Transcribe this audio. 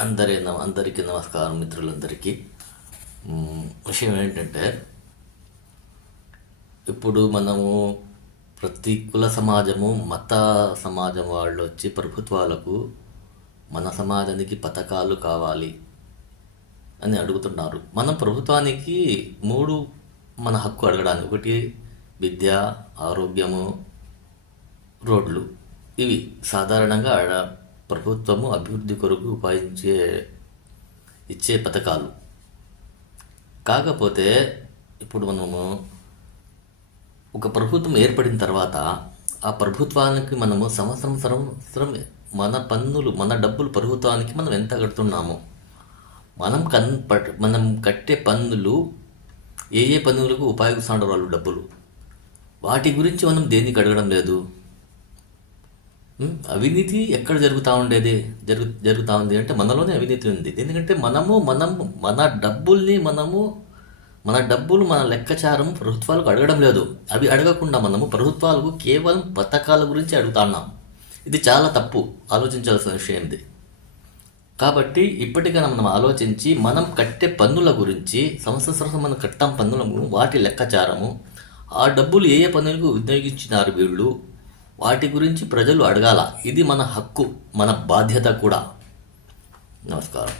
అందరికీ నమస్కారం మిత్రులందరికీ. విషయం ఏంటంటే, ఇప్పుడు మనము ప్రతి కుల సమాజము, మత సమాజం వాళ్ళు వచ్చి ప్రభుత్వాలకు మన సమాజానికి పథకాలు కావాలి అని అడుగుతున్నారు. మనం ప్రభుత్వానికి మూడు మన హక్కు అడగడానికి: ఒకటి విద్య, ఆరోగ్యము, రోడ్లు. ఇవి సాధారణంగా ప్రభుత్వము అభివృద్ధి కొరకు ఇచ్చే పథకాలు. కాకపోతే ఇప్పుడు మనము ఒక ప్రభుత్వం ఏర్పడిన తర్వాత ఆ ప్రభుత్వానికి మనము సంవత్సరం మన డబ్బులు ప్రభుత్వానికి మనం ఎంత కడుతున్నాము, మనం కట్టే పన్నులు ఏ పన్నులకు ఉపయోగిస్తున్నారు వాళ్ళు డబ్బులు, వాటి గురించి మనం దేనికి అడగడం లేదు. అవినీతి ఎక్కడ జరుగుతూ ఉంది అంటే మనలోనే అవినీతి ఉంది. ఎందుకంటే మన డబ్బుల్ని మన లెక్కచారం ప్రభుత్వాలకు అడగడం లేదు. అవి అడగకుండా మనము ప్రభుత్వాలకు కేవలం పథకాల గురించి అడుగుతున్నాం. ఇది చాలా తప్పు, ఆలోచించాల్సిన విషయం ఇది. కాబట్టి ఇప్పటికైనా మనం ఆలోచించి మనం కట్టే పన్నుల గురించి, సంవత్సరం మనం కట్టాం పన్నులను, వాటి లెక్కచారము, ఆ డబ్బులు ఏ పన్నులకు వినియోగించినారు వీళ్ళు, వాటి గురించి ప్రజలు అడగాల. ఇది మన హక్కు, మన బాధ్యత కూడా. నమస్కారం.